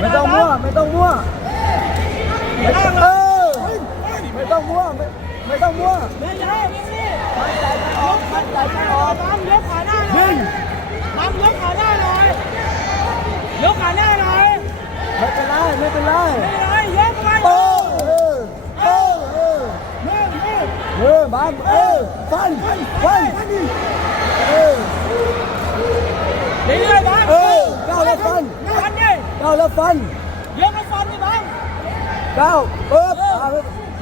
ไม่ต้องมั่วไม่ต้องมั่วไม่ต้องเออไม่ต้องมั่วไม่ไม่ต้องมั่วไม่ใช่ไม่ใช่มันใจไม่ออกมันใจไม่ออกน้ำเลี้ยวขาหน้าเลยน้ำเลี้ยวขาหน้าเลยเลี้ยวขาหน้าเลย ไม่เป็นไรไม่เลยยกไปโอ้เออเออเออเมื่อเมื่อเออบังเออฟันฟันเออเรื่อยๆบ้างเออก้าวแล้วฟันฟันดิก้าวแล้วฟันยกไปฟันดิบ้าก้าวเอิบอ่า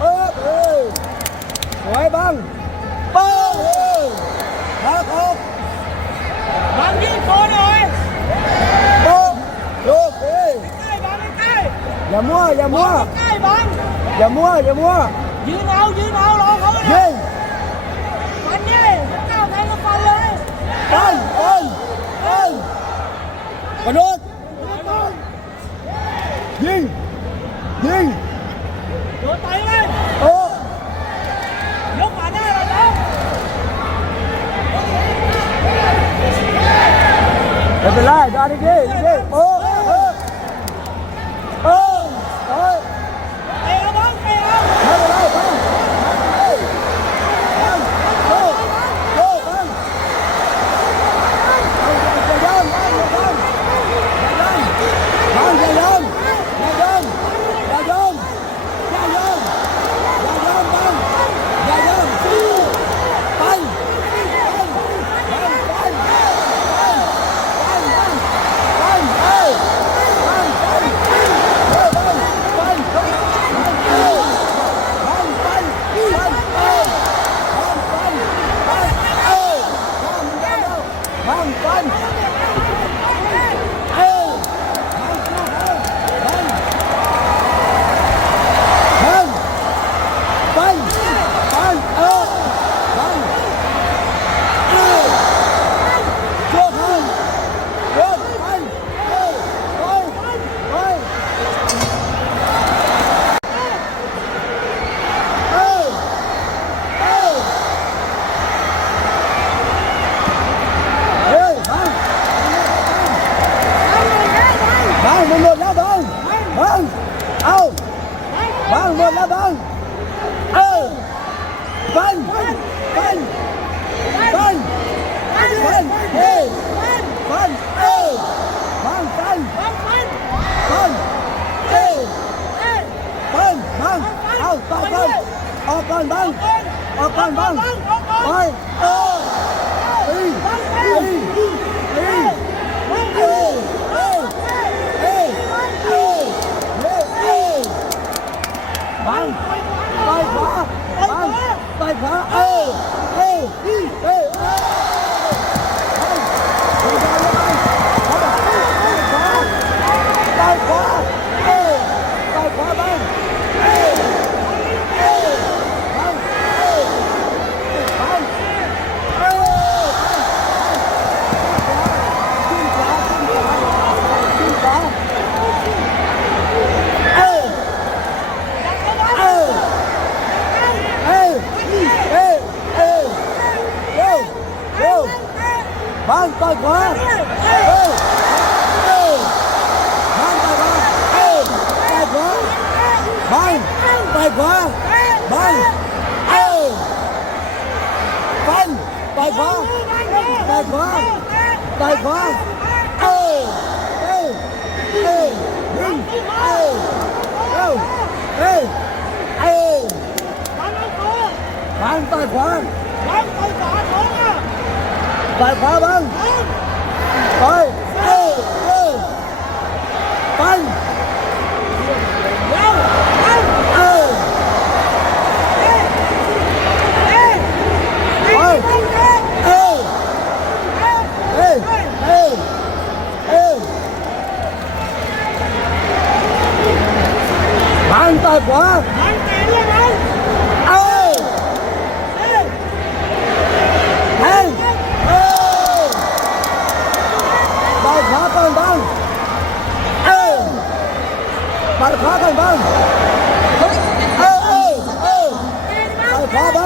เอิบเออสวยบังเปิ้ลเออขาเขา Dạ mua, dạ mua. Cái bạn. Dạ mua, dạ mua. Giữ nào, giữ nào lo thôi. Gì? Bắn đi. Tao thấy nó phanh lên. Bắn, bắn. Bắn. Bắn luôn. Gì? Gì? Đổ tay lên. Ờ. Lúc mà ra là đó. Để lại, ra đi đi, đi. ปั้นปั้นปั้นปั้นปั้นเฮ้ปั้นเอ้ปั้นปั้นปั้นปั้นเอ้ปั้นปั้นเอาปั้นปั้นออกปั้นปั้นออกปั้นปั้นไปเอ้ tay quá bang tay quá bang bang tay quá tay quá tay quá ê ê ê ê ê ê ê bang tay quá bang tay quá bài phá băng. Phải băng. Bắn tay quá Bắn tay lên anh Ê Ê Ê ไปขวาเปิดบ้างเออไปขาเปิดบ้างเออเออเออไบขวาบ้าง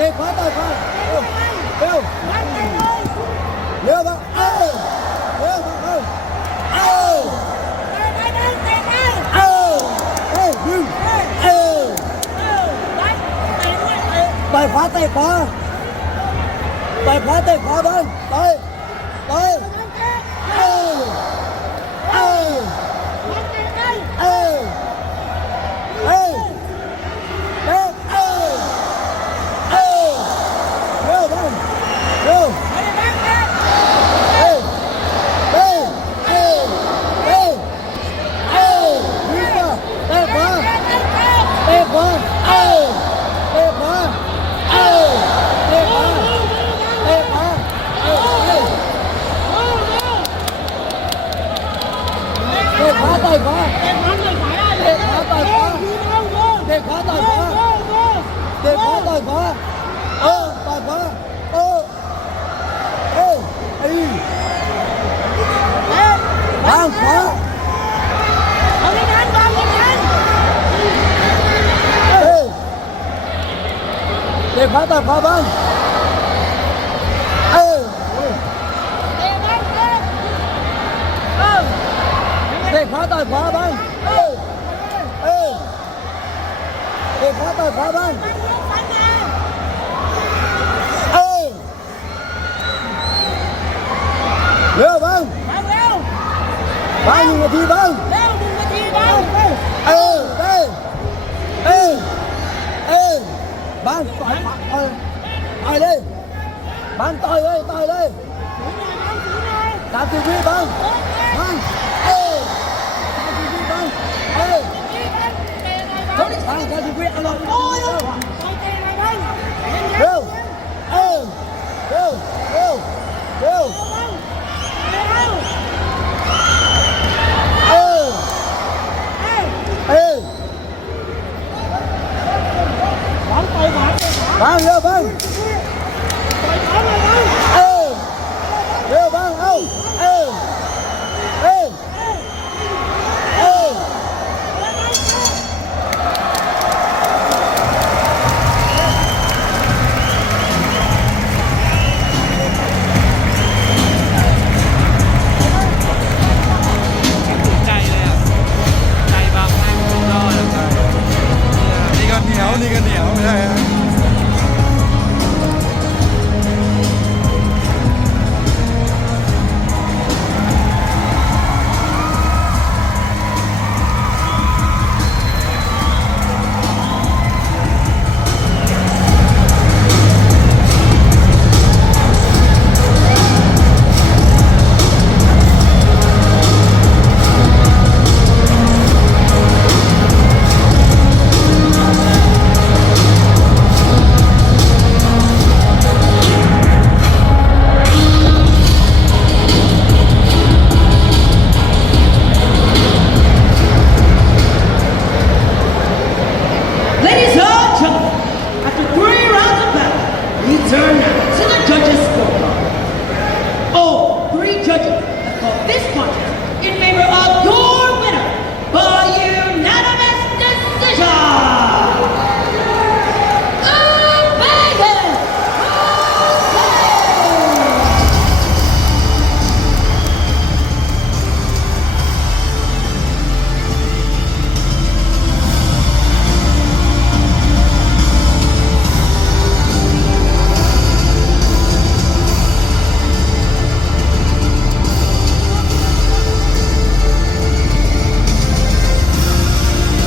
ตะขวาต่อยขวาเร็วเร็วเร็วมาเออเร็วมาเออเออเออเฮ้ยยิงเออไปขวาเตะขวาไปขวาเตะขวาบ้านไปไเด็กขวาต่อขวาบ้างเอ้ยเด็กขวาต่อขวาบ้างเอ้ยเอ้ยเด็กขวาต่อขวาบ้างเอ้ยเร็วบ้างบ้างหนึ่งนาทีบ้างเออ บ้านต่อยเออต่อยเลยบ้านต่อยเลยต่อยเลยสามสิบวิบ้างบ้างเออสามสิบวิบ้างเออบ้างสามสิบวิอร่อย ร็วบ้างเออเร็วบ้างเอ้า